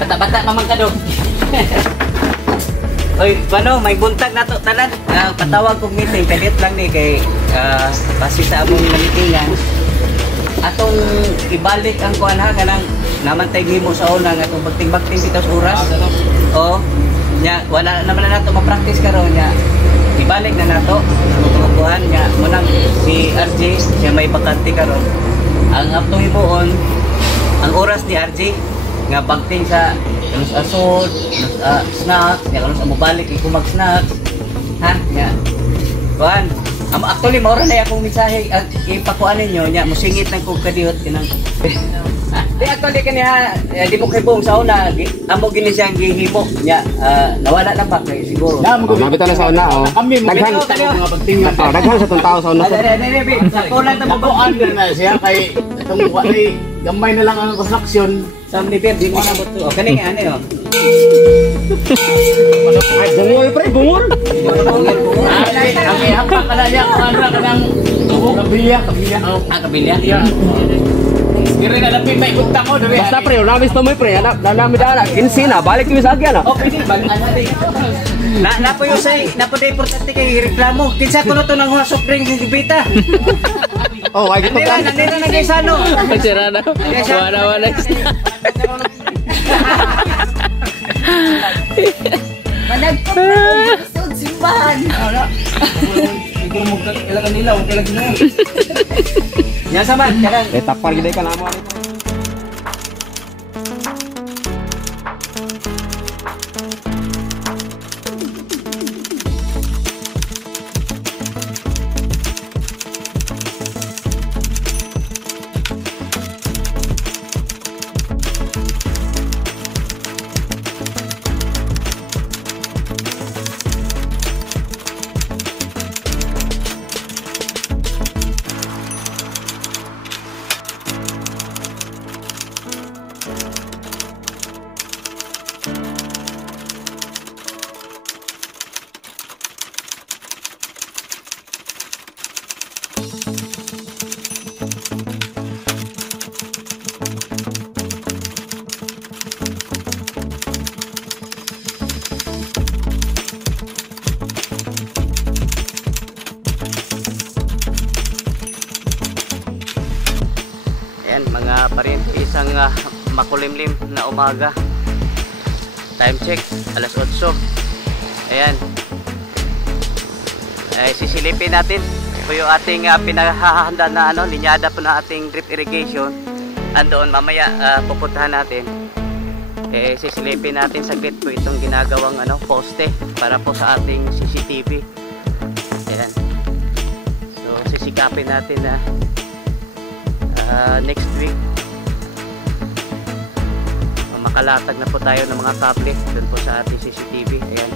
Bata-bata mamang kadog. Oy, ano, may buntag nato tanan. Patawag kong meeting, kalit lang ni kay base sa among meetingan. Atong ibalik ang kuan ha kanang namantay himo sa una nga atong bagting-bagting bitas oras. Oh, nya wala naman na nato ma-practice karon nya. Ibalik na nato ang kuan nya munang si RJ siya may bakante karon. Ang atong himuon ang oras ni RJ nga bagting sa kanus asod, snacks, nya kanus amo balik iko mag-snacks. Ha? Nya. Kuan. Actually maura na akong mensahe ipakuan ninyo nya musingit nang kog kadiyot kinang. Di actually kaniya di mo kay buong sa una amo gini siyang gihimo nya nawala na ba kay siguro. Mabitaw na sa una oh. Daghan mga bagtingan. Daghan sa tong tao sa una. Sa kulang na mabuan na siya kay itong wali gamay na lang ang construction. Sa niper di mo na buto. O kani nga ano Ay bungoy pre bungol. Ang hapa kana niya kung ano kanang kabilya. Kabilya. Dire na dapat may utang ko dire. Basta pre, nabis to mo pre, nami dala. Kinsi na, balik kami sa agyan. Oh, pwede ba? Na po yung say, na po day importante kay reklamo. Kinsa ko na to nang soft drink ng gibita. Oh, ay gito kan. Nandito na guys ano. Sira na. Wala. Managpap na ko simbahan. Siguro mo kailangan nila, okay lagi na. Nya saman, kadang Tapar gid ka namo. mga pariente, isang makulimlim na umaga. Time check, alas 8. Ayan. Ay, sisilipin natin. Ito yung ating pinahahanda na linyada po na ating drip irrigation. Andoon mamaya pupuntahan natin. Sisilipin natin saglit po itong ginagawang poste para po sa ating CCTV. Ayan. So sisikapin natin na next week makalatag na po tayo ng mga kable doon po sa ating CCTV. Ayan.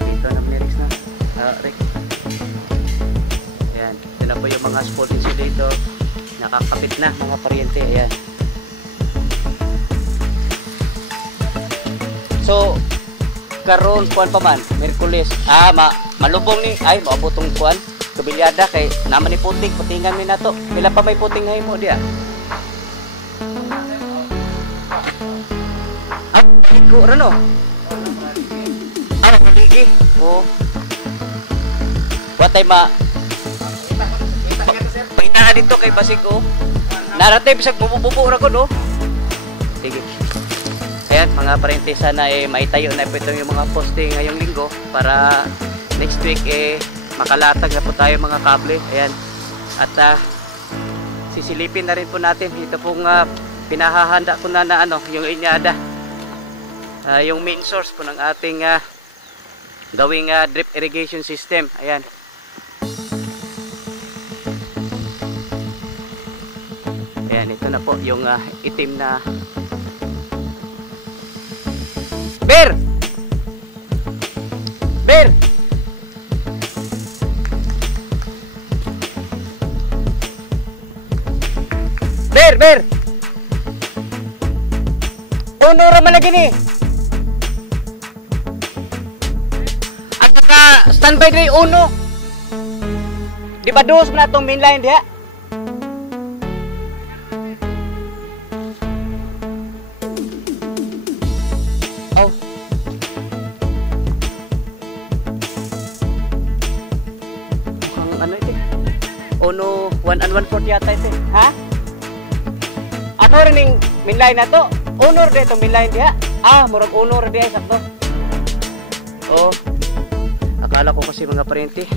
Dito na Rex na. Rex. Ayan. Ito na po yung mga spot insulator. Nakakapit na mga pariente. Ayan. So karon kuan pa man Miyerkules malubong ni ay maabotong kuan kabilyada kay naman ni puting putingan ni nato pila pa may puting hay mo dia ko rano maligi watay pangita dito kay basig narate bisag bububo ra ko no sige. Ayan mga parente, sana maitayo na po itong yung mga posting ngayong linggo para next week makalatag na po tayo mga kable. Ayan. At sisilipin na rin po natin ito pong pinahahanda ko na yung linyada. Yung main source po ng ating gawing drip irrigation system. Ayan. Ayan, ito na po yung itim na Ber! Ber! Ber! Ber! Uno ra man lagi ni. At standby day uno. Di ba dos mo na itong mainline diha? Oh. Mukhang ano ito? Ono 1 and 1/4 yata ito. Ha? Ato rin yung mainline na to. Honor dito mainline diha. Ah, murag honor diha sakto. Oh. Akala ko kasi mga parente.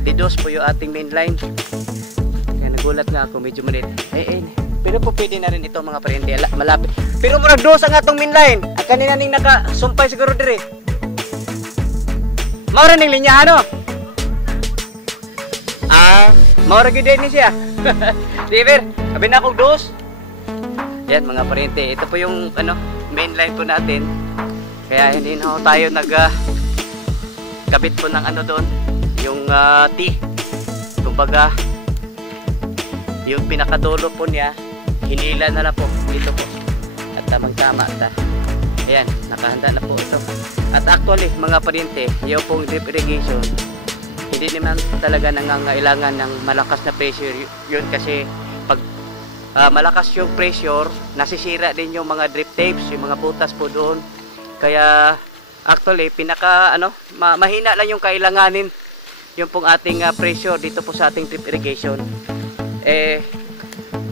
Didos po yung ating mainline. Kaya nagulat nga ako, medyo malit. Pero po pwede na rin ito mga parente, malapit. Pero murag dos ang atong mainline. Ang kanina ning nakasumpay siguro dire. Maura ning linya ano? Ah, maura gid ni siya. River, sabi na akong dos. Yan mga parente, ito po yung ano, mainline po natin. Kaya hindi na tayo kabit po ng ano doon. Yung T, kumbaga yung pinakadulo po niya hinila na lang po dito po at tamang-tama at ayan, nakahanda na po ito. At actually mga parente, yung pong drip irrigation hindi naman talaga nangangailangan ng malakas na pressure yun, kasi pag malakas yung pressure nasisira din yung mga drip tapes, yung mga butas po doon. Kaya actually pinaka mahina lang yung kailanganin yung pong ating pressure dito po sa ating drip irrigation.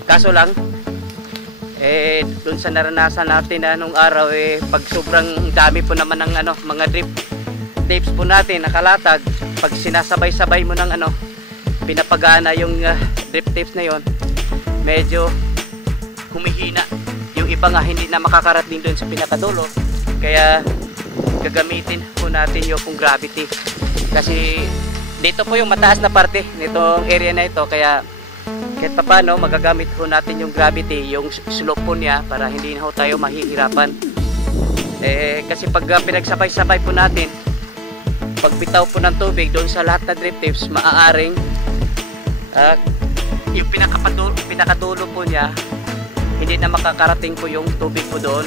Kaso lang dun sa naranasan natin nung araw pag sobrang dami po naman ng mga drip tapes po natin nakalatag, pag sinasabay-sabay mo ng pinapagana yung drip tapes na yon, medyo humihina yung iba nga, hindi na makakarating dun sa pinakadulo. Kaya gagamitin po natin yung pong gravity, kasi dito po yung mataas na parte nitong area na ito, kaya kahit papano magagamit po natin yung gravity, yung slope po niya, para hindi na po tayo mahihirapan. Kasi pag pinagsabay-sabay po natin, pagbitaw po ng tubig doon sa lahat na drip tapes, maaaring yung pinakadulo po niya hindi na makakarating po yung tubig po doon.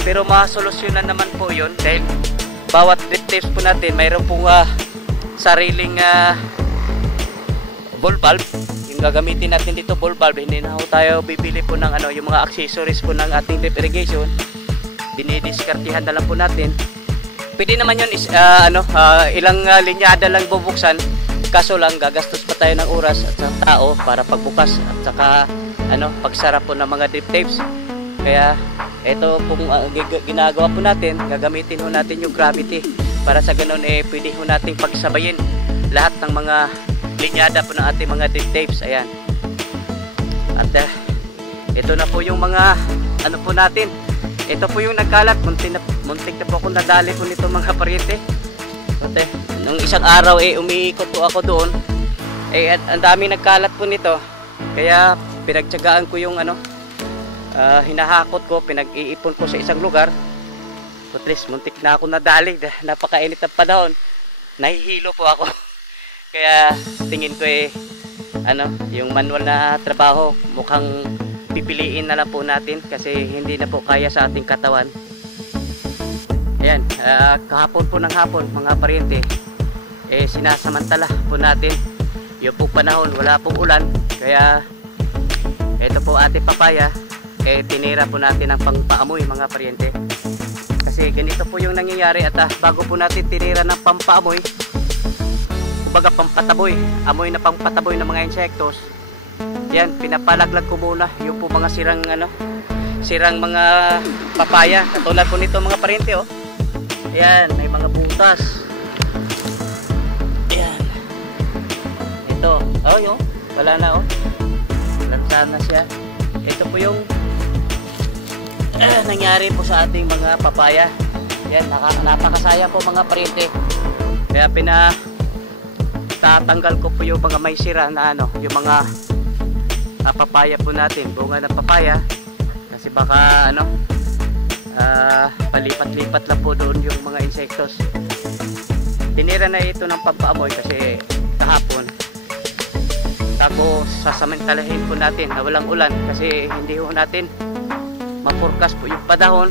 Pero masolusyonan naman po yun, dahil bawat drip tapes po natin mayroon pong sariling ball valve. Yung gagamitin natin dito ball valve, hindi na tayo bibili po ng yung mga accessories po ng ating drip irrigation, dinidiskartihan na lang po natin. Pwede naman yun ilang linyada lang bubuksan, kaso lang gagastos pa tayo ng oras at sa tao para pagbukas at saka pagsara po ng mga drip tapes. Kaya ito pong ginagawa po natin, gagamitin ho natin yung gravity para sa ganun pwede ho nating pagsabayin lahat ng mga linyada po ng ating mga drip tapes. Ayan. At ito na po yung mga po natin. Ito po yung nagkalat, muntik na po akong nadali po nito mga pariente. At nung isang araw umiikot po ako doon, at ang daming nagkalat po nito. Kaya pinagtiyagaan ko yung hinahakot ko, pinag-iipon ko sa isang lugar. At least muntik na ako nadali, napakainit ng panahon, nahihilo po ako. Kaya tingin ko yung manual na trabaho mukhang pipiliin na lang po natin, kasi hindi na po kaya sa ating katawan. Ayan, kahapon po ng hapon mga pariente, sinasamantala po natin yung po panahon, wala pong ulan. Kaya ito po ating papaya, tinira po natin ng pangpaamoy mga pariente. Kasi ganito po yung nangyayari, at bago po natin tinira ng pampaamoy, kumbaga pampataboy, amoy na pampataboy ng mga insektos, yan, pinapalaglag ko muna yung po mga sirang mga papaya, katulad po nito mga pariente. Ayan, may mga butas. Ayan, ito, wala na lansa na siya. Ito po yung nangyari po sa ating mga papaya. Yan, napakasaya po mga pariente. Kaya tatanggal ko po yung mga may sira na yung mga papaya po natin, bunga ng papaya, kasi baka palipat-lipat lang po doon yung mga insektos. Tinira na ito ng pampaamoy kasi kahapon, tapos sasamantalahin po natin na walang ulan, kasi hindi ho natin ma-forecast po yung panahon,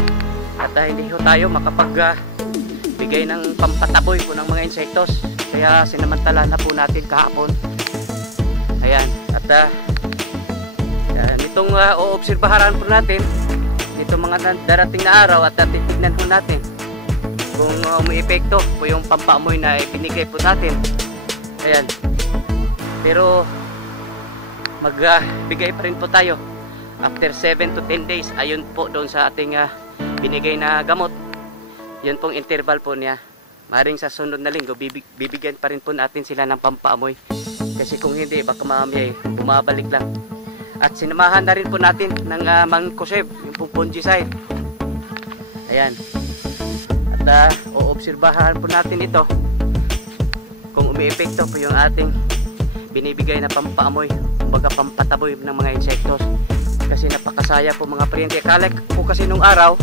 at hindi ho tayo makapagbigay bigay ng pampataboy po ng mga insektos. Kaya sinamantala na po natin kahapon. Ayan, at nitong oobserbahan po natin nitong mga darating na araw at titignan po natin kung umiepekto po yung pampaamoy na ibinigay po natin. Ayan, pero magbigay pa rin po tayo after 7 to 10 days ayun po doon sa ating binigay na gamot. Yun pong interval po niya. Maring sa sunod na linggo bibigyan pa rin po natin sila ng pampaamoy, kasi kung hindi baka mamaya bumabalik lang. At sinamahan na rin po natin ng Mancozeb, yung pong fungicide. Ayan, at oobserbahan po natin ito kung umiepekto po yung ating binibigay na pampaamoy, kumbaga pampataboy ng mga insektos. Kasi napakasaya po mga paryente. Akala po kasi nung araw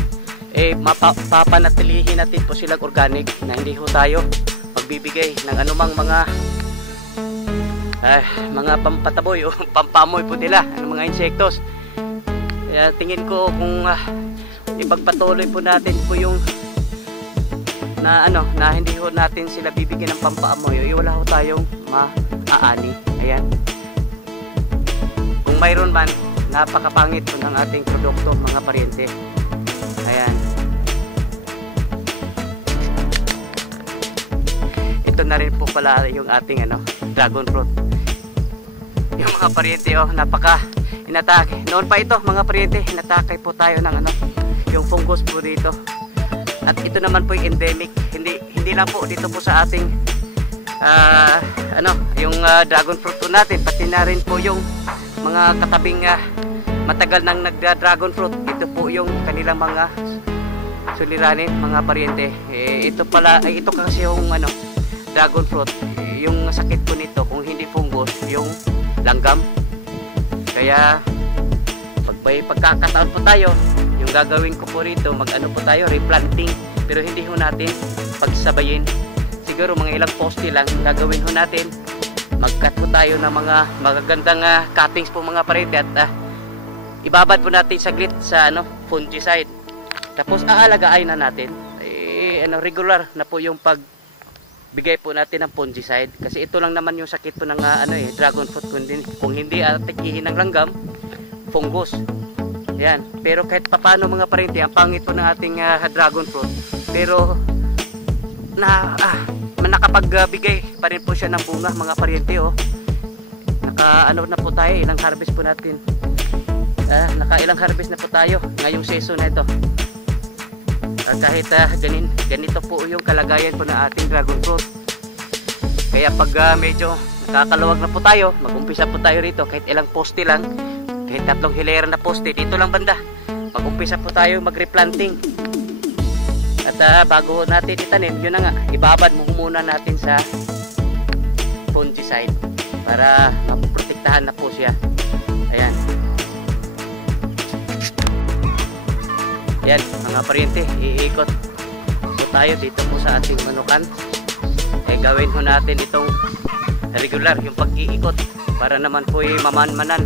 mapapanatilihin natin po silang organic, na hindi ho tayo magbibigay ng anumang mga pampataboy o pampamoy po nila ng mga insektos. Kaya tingin ko kung ipagpatuloy po natin po yung na hindi ho natin sila bibigyan ng pampaamoy, wala ho tayong maaani. Ayan, kung mayroon man, napakapangit po ng ating produkto mga paryente. Ayan, ito na rin po pala yung ating dragon fruit. Yung mga paryente napaka inatake. Noon pa ito mga paryente, inatake po tayo ng yung fungus po dito. At ito naman po yung endemic. Hindi lang po dito po sa ating yung dragon fruit po natin, pati na rin po yung mga katabing matagal nang nagda-dragon fruit. Ito po yung kanilang mga suliranin mga paryente. Ito kasi yung dragon fruit, yung sakit po nito kung hindi fungus, yung langgam. Kaya pag may pagkakataon po tayo, yung gagawin ko po rito, po tayo, replanting. Pero hindi ho natin pagsabayin. Siguro mga ilang poste lang gagawin ho natin. Mag-cut po tayo ng mga magagandang cuttings po mga paryente, at ibabad po natin saglit sa fungicide. Tapos aalagaan na natin. Regular na po yung pagbigay po natin ng fungicide, kasi ito lang naman yung sakit po ng dragon fruit. Kung hindi atakihin ng langgam, fungus. Yan. Pero kahit papano mga paryente, ang pangit po ng ating dragon fruit, pero nakapagbigay pa rin po siya ng bunga mga paryente. Na po tayo, ilang harvest po natin. Ilang harvest na po tayo ngayong season na ito. Kahit ganito po yung kalagayan po ng ating dragon fruit. Kaya pag medyo nakakalawag na po tayo, mag-umpisa po tayo rito kahit ilang poste lang, kahit 3 hilera na poste dito lang banda, mag-umpisa po tayo mag-replanting. At bago natin itanim, yun na nga, ibabad muna natin sa fungicide para maprotektahan na po siya. Ayan. Yan mga paryente, iikot po tayo dito po sa ating manukan. Gawin ho natin itong regular yung pag-iikot para naman po mamanmanan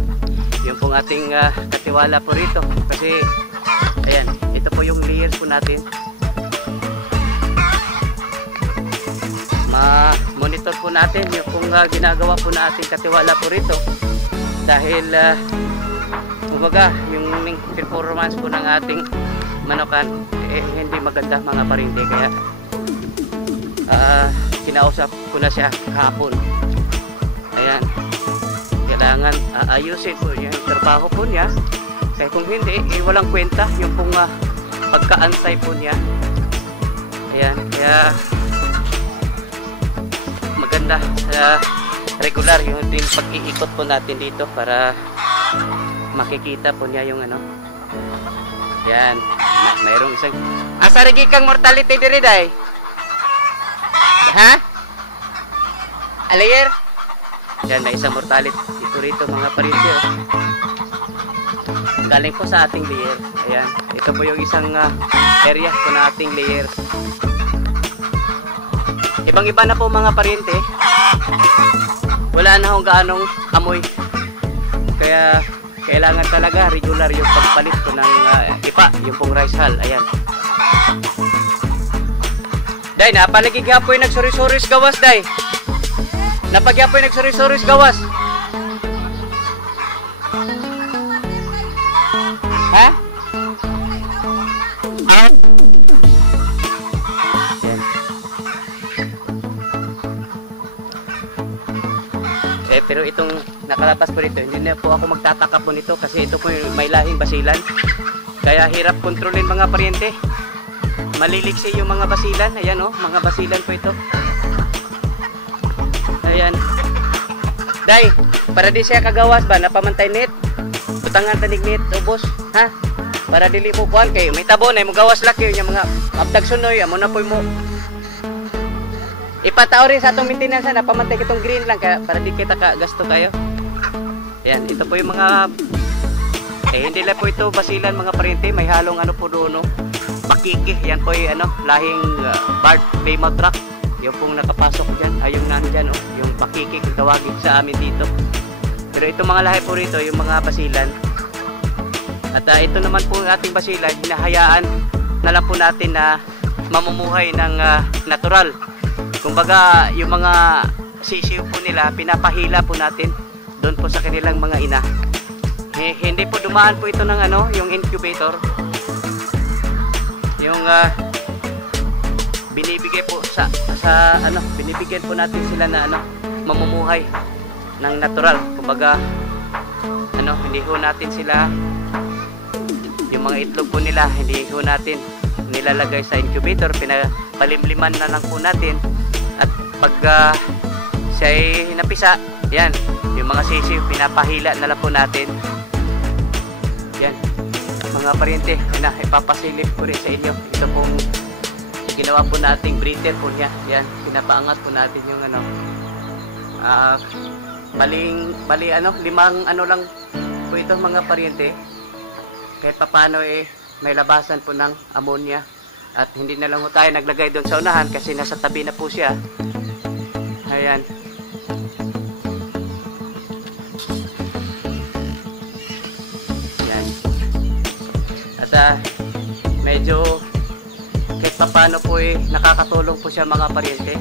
yung pong ating katiwala po rito. Kasi ayan, ito po yung layers po natin. Ma-monitor po natin yung kung ginagawa po na ating katiwala po rito, dahil kumbaga yung performance po ng ating manukan hindi maganda mga paryente. Kaya kinausap ko na siya kahapon. Ayan, kailangan ayusin po yung trabaho po niya, kaya kung hindi walang kwenta yung pong pagka-antay po niya. Ayan, kaya maganda regular yung pag-iikot po natin dito para makikita po niya yung yan, mayroong isang asarigi kang mortality diri day. Ha? Alayer? Yan, may isang mortality dito rito mga paryente. Galing po sa ating layer. Ayan, ito po yung isang area po na ating layers. Ibang iba na po mga paryente. Wala na akong gaanong amoy. Kaya kailangan talaga regular yung pagpalit ko ng ipa, yung pong rice hull. Ayan. Day, napalagi gyapoy nagsuri-suris gawas, day. Napagyapoy nagsuri-suris gawas. Ha? Yan. Pero itong nakalapas po dito, hindi na po ako magtataka po nito kasi ito po yung may lahing basilan. Kaya hirap kontrolin mga paryente. Maliliksi yung mga basilan. Ayan oh, mga basilan po ito. Ayan. Day, para di siya kagawas ba, napamantay net. Butangan tanig net, ubos. Ha? Para dili mo kuhan kayo. May tabon ay mo gawas laki yung mga abdag sunoy. Amo na po mo. Ipatao rin sa atong maintenance na pamantay kitong green lang kaya para di kita gasto kayo. Ayan, ito po yung mga hindi lang po ito basilan mga paryente, may halong ano po doon no. Makiki, yan po yung ano, lahing Bart Plymouth Rock. Yung pong nakapasok diyan, ay yung nandiyan oh, yung makiki kung tawagin sa amin dito. Pero itong mga lahi po rito, yung mga basilan. At ito naman po yung ating basilan, hinahayaan na lang po natin na mamumuhay ng natural. Kumbaga, yung mga sisiw po nila, pinapahila po natin doon po sa kanilang mga ina. Hindi po dumaan po ito ng ano, yung incubator. Yung binibigay po sa ano, binibigyan po natin sila na ano, mamumuhay ng natural. Kumbaga, ano, hindi ho natin sila, yung mga itlog po nila, hindi ho natin nilalagay sa incubator, pinapalimliman na lang po natin. At pag siya'y napisa, yan, yung mga sisiw, pinapahila na lang po natin. Yan, mga paryente, na ipapasilip ko rin sa inyo. Ito pong ginawa po nating breeder po niya. Yan, pinapaangat po natin yung ano, bali ano, 5 ano lang po ito mga paryente. Kahit papano may labasan po ng ammonia. At hindi na lang tayo naglagay doon sa unahan kasi nasa tabi na po siya. Ayan. Ayan. At medyo kahit papano po nakakatulong po siya mga paryente.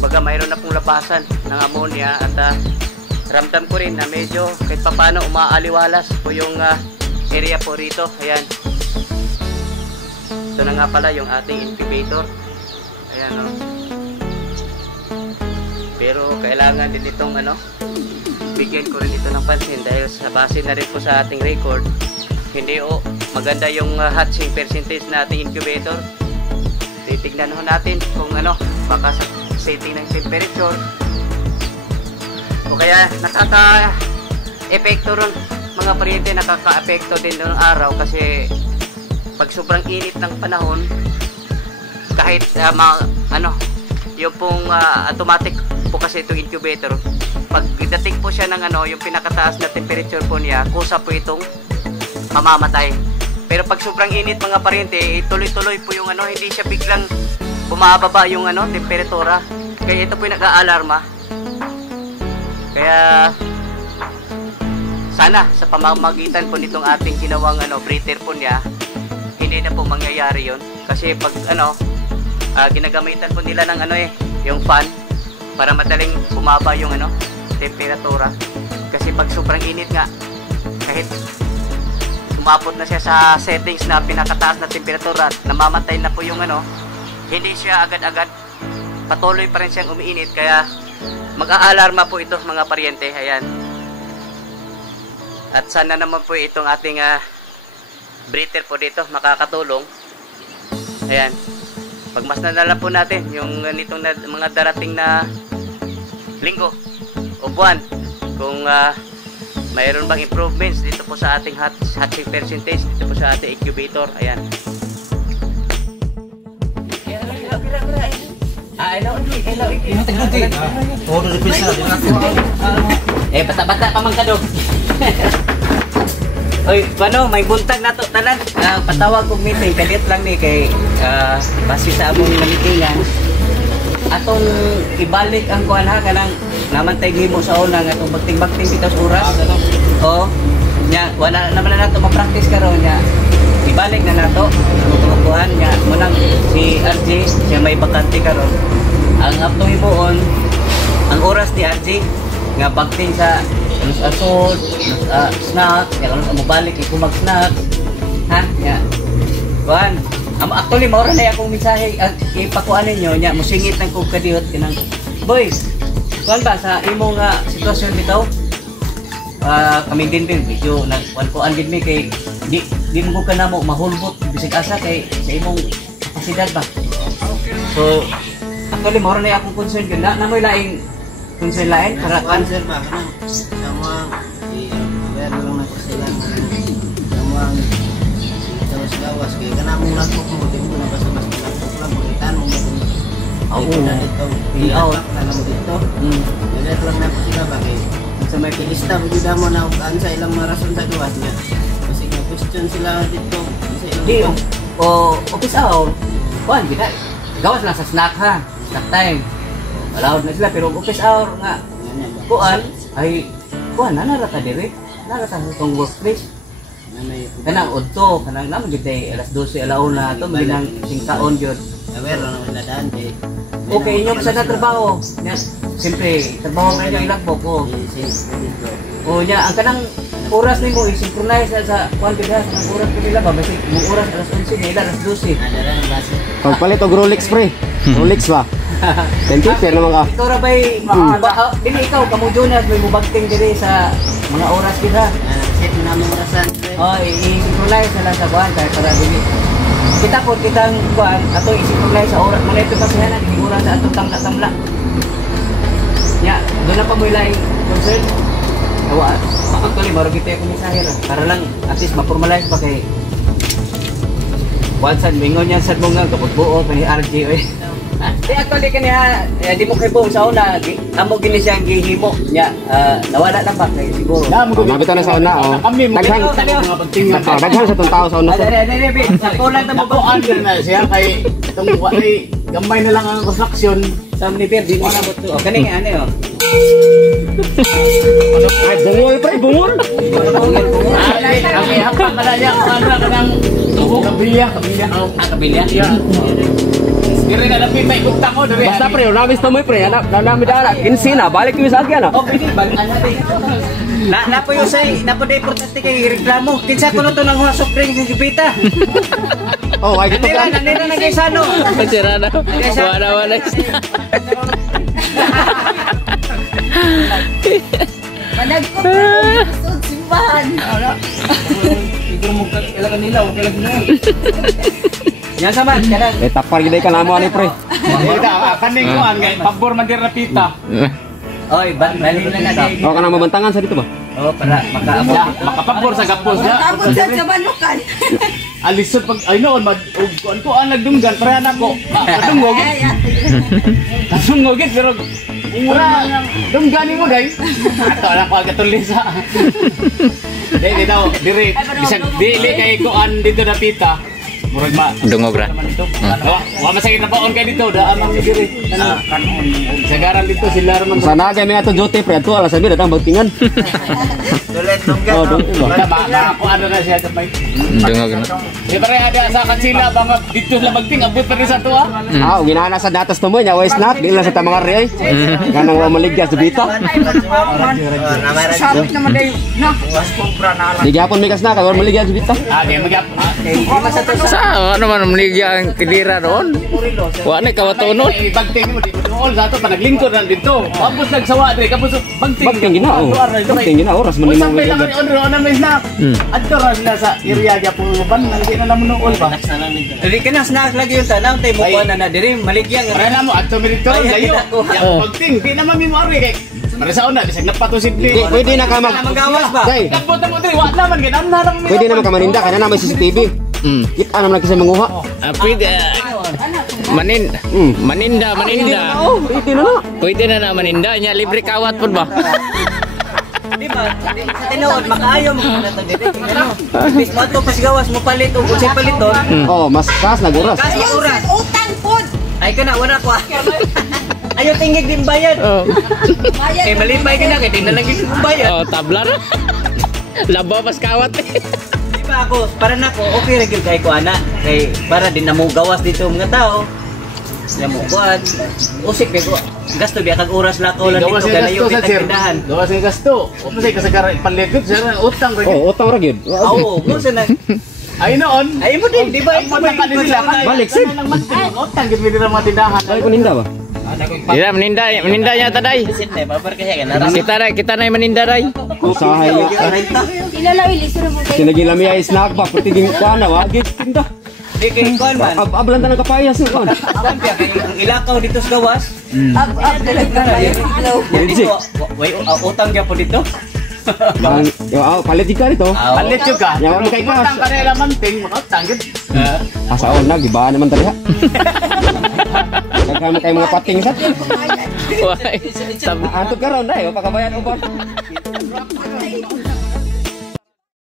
Baga mayroon na pong labasan ng ammonia at ramdam ko rin na medyo kahit papano umaaliwalas po yung area po rito. Ayan. Ito na nga pala yung ating incubator. Ayan o. Pero kailangan din itong ano, bigyan ko rin ito ng pansin dahil sa base na rin po sa ating record, hindi maganda yung hatching percentage na ating incubator. Titignan ho natin kung ano, baka sa setting ng temperature o kaya nakaka-epekto ron mga paryente, nakaka-epekto din ng araw kasi pag sobrang init ng panahon, kahit ano, yung pong automatic po kasi itong incubator, pag dating po siya ng ano, yung pinakataas na temperature po niya, kusa po itong mamamatay. Pero pag sobrang init mga paryente, tuloy-tuloy po yung ano, hindi siya biglang bumababa yung ano, temperatura. Kaya ito po yung nag-aalarma. Kaya sana sa pamamagitan po nitong ating ginawang ano, breeder po niya, hindi na po mangyayari yon kasi pag ano, ginagamitan po nila ng ano yung fan para madaling bumaba yung ano, temperatura. Kasi pag sobrang init nga, kahit umabot na siya sa settings na pinakataas na temperatura, namamatay na po yung ano, hindi siya agad-agad, patuloy pa rin siyang umiinit. Kaya mag-aalarma po ito mga paryente. Ayan. At sana naman po itong ating breeder po dito makakatulong. Ayan. Pagmasdan na lang po natin yung nitong mga darating na linggo o buwan kung mayroon bang improvements dito po sa ating hatching percentage, dito po sa ating incubator. Ayan. Bata-bata pa man ka do. Oy, ano, may buntag na to tanan. Patawag kong meeting, kalit lang ni kay base sa among meetingan. Atong ibalik ang kuan ha kanang namantay gimo sa una nga atong bagting-bagting bitas oras. Oh, nya wala naman na nato ma-practice karon nya. Ibalik na nato. kuhan nga munang si RJ siya may bakante karon. Ang apto himuon ang oras ni RJ nga bagting sa asod, snack, ya kalau mo balik iko mag-snack. Ha? Ya. Kuan. Actually maura na akong mensahe ipakuan ninyo nya musingit ng kog kadiyot kinang boys. Kuan ba sa imo nga sitwasyon bitaw? Kami din video nagkuan din mi kay di mo ka na mo mahulbot bisig asa kay sa imong kapasidad ba. So actually maura na akong concern gyud na moy laing concern lain para Answer ba kanang sama aware lang na sila sama terus gawas kay kana mong lakok mo din ko na basta mas lakok lang magitan mo Oo na dito out na mo dito dili lang na sila ba kay sa may lista mo gid mo na ansa ilang marason sa gawas niya kasi nga question sila dito sa di ilang office hour kuan kita gawas lang sa snack ha snack time allowed na sila pero office hour nga kuan ay kuan nara ka dire nara ka sa tong workplace kanang udto kanang namo gid alas 12 alauna to bilang singkaon gyud aware lang na daan kay okay inyong sa trabaho siyempre trabaho na ilang ilagbo ko o nya ang kanang oras nimo i-synchronize sa kuan gid ha ang oras ko nila ba basi mo oras alas 11 nila alas 12 ada lang base Pagpalit og Rolex pre. Rolex ba? 10 pair naman ka. ikaw ra bay dili ikaw kamo Jonas may mubagting diri sa mga oras gid ha set na mo orasan oh i-synchronize na lang sa kuan kay para dili kita po kitang kuan ato i-synchronize sa oras man ito kasi na di oras sa atong tamla ya doon na pa mo ilay concern awa actually maro kita yung mensahe ra para lang at least ma-formalize pa kay once and mingon yan sad mo nga kapag buo pa ni RJ oy actually kaniya di mo kay buong sa una amo gini siyang gihimo nya nawala lang ba kay siguro Mabita na sa una oh. Daghang mga pagtingan daghang sa tong tao sa una. sa kulang ta mo Nakuan na siya kay itong wali gamay na lang ang construction. sa niper di mo na mo to kani nga ano oh Ay bungol pre, bungol. Kami hapa malaya ano kanang kabilya kabilya Dire na lapit may utang ko dire. Basta pre, namis to mo pre, nami dana. Kinsi na, balik kami sa agyan. oh pwede bag na po yung say na po day importante kay reklamo kinsa kuno to nang soft drink sa Jupita Oh, ay gito ka. nanira na kay sano Sira na. Wala. Managkot na isod simbahan. siguro mo kailan kanila o kailan kanila yan saman kada Eh tapar gid ka namo ani pre. Ida kaning ko ang pabor man dir napita. oy bali na kay O kana mabantangan sa dito ba? oh para makaabot Makapabor sa gapos ya. Tapos sa banukan. Alisod pag ay noon mag kuan ko ang nagdunggan para nako. Madungog. Kasungogit pero ura dunggani mo guys. Ato na ko agatulis sa. Dili daw diri bisag dili kay kuan dito napita. Murag ma Dungog ra. Wa masakit na paon kay dito da amang ni diri. Kanon sagaran dito sila raman. Sana kay may ato duty pre ato alas sabi datang bagtingan. Tulet dunggan. Oh, dunggan. Ako ano na siya tapay. Dungog na. Di pare ada sa kansila bang dito la bagting abot pa rin sa tuwa. Ah, ginana sa datas to mo nya wais nak di lang sa tamang ari ay. Kanang wa maligya sa bita. Sabit naman day. Na. Di gyapon mikas na kay wa maligya sa bita. Ah, di magap. Sa ano man manigya ang kilira doon? Wa na kawatonon. Bagting mo di mo sa to panaglingkod na dito. Tapos nagsawa diri kapos bagting. Bagting gina oh. Bagting gina oras man Usang nimo. may lang on may snack. Adto ra sila sa area ja puluban hindi na naman nool ba. dili ka na snack lagi yung tanaw tay mo kuan na diri maligyan Para na mo adto mi dito layo. Bagting di naman mi mari kay para sa una bisag napatusibli. Pwede na ka mag magawas ba Day, Kapot mo diri wa naman ginam na lang mi. pwede naman ka maninda kana na may CCTV. Kita naman kasi manguha. Pwede. Maninda. Oh, pwede na na. Pwede na maninda nya libre kawat pud ba? di ba sa tinuod makaayo mo na to diri ano bis mo to pasigawas mo palit og unsay paliton Oh, mas kas naguras. kas Ayaw oras sa utang pod. ay kana wala ko ayo tingig din bayad Bayad. malipay ka na kay di na lang gyud kung bayad Oh, tabla na. Labaw pas kawat. di ba para na ako, okay ra gyud kay ko ana. Kay para din namo gawas dito mga tao. Namo kuan. Usik kay ko. Gasto biya kag oras lakaw lang Gawas dito yung kanayo gasto sa sir. tindahan. Gawas yung gasto. O kasi kasagaran paligid sir, utang rin. Oh, utang ra gyud. Oo, mo sa na. Ay noon. Ay mo din, di ba? Ang mataka din sila. Balik, sir. Utang gid nila mga tindahan. Ay ko ninda ba? Dira meninda niya taday. Kita na meninda day. Usahay ya. Ilalawin, lisuro mo kayo. Sinagilami ay snack ba pati ding kuana wa gid tinda. Di kay kuan man. Ablan ta ng kapayas yung kuan. Kuan biya kay ang ilakaw dito sa gawas. Talaga. Dito, way utang gyud po dito. Palit ka dito. Palit yung ka. Yawa mo kay Utang kas. ka nila manting, utang gid. Asaon na giba naman tali ha. Kaya mo kay mga pating sa. Why? Antod karon dai pagkabayan ubos.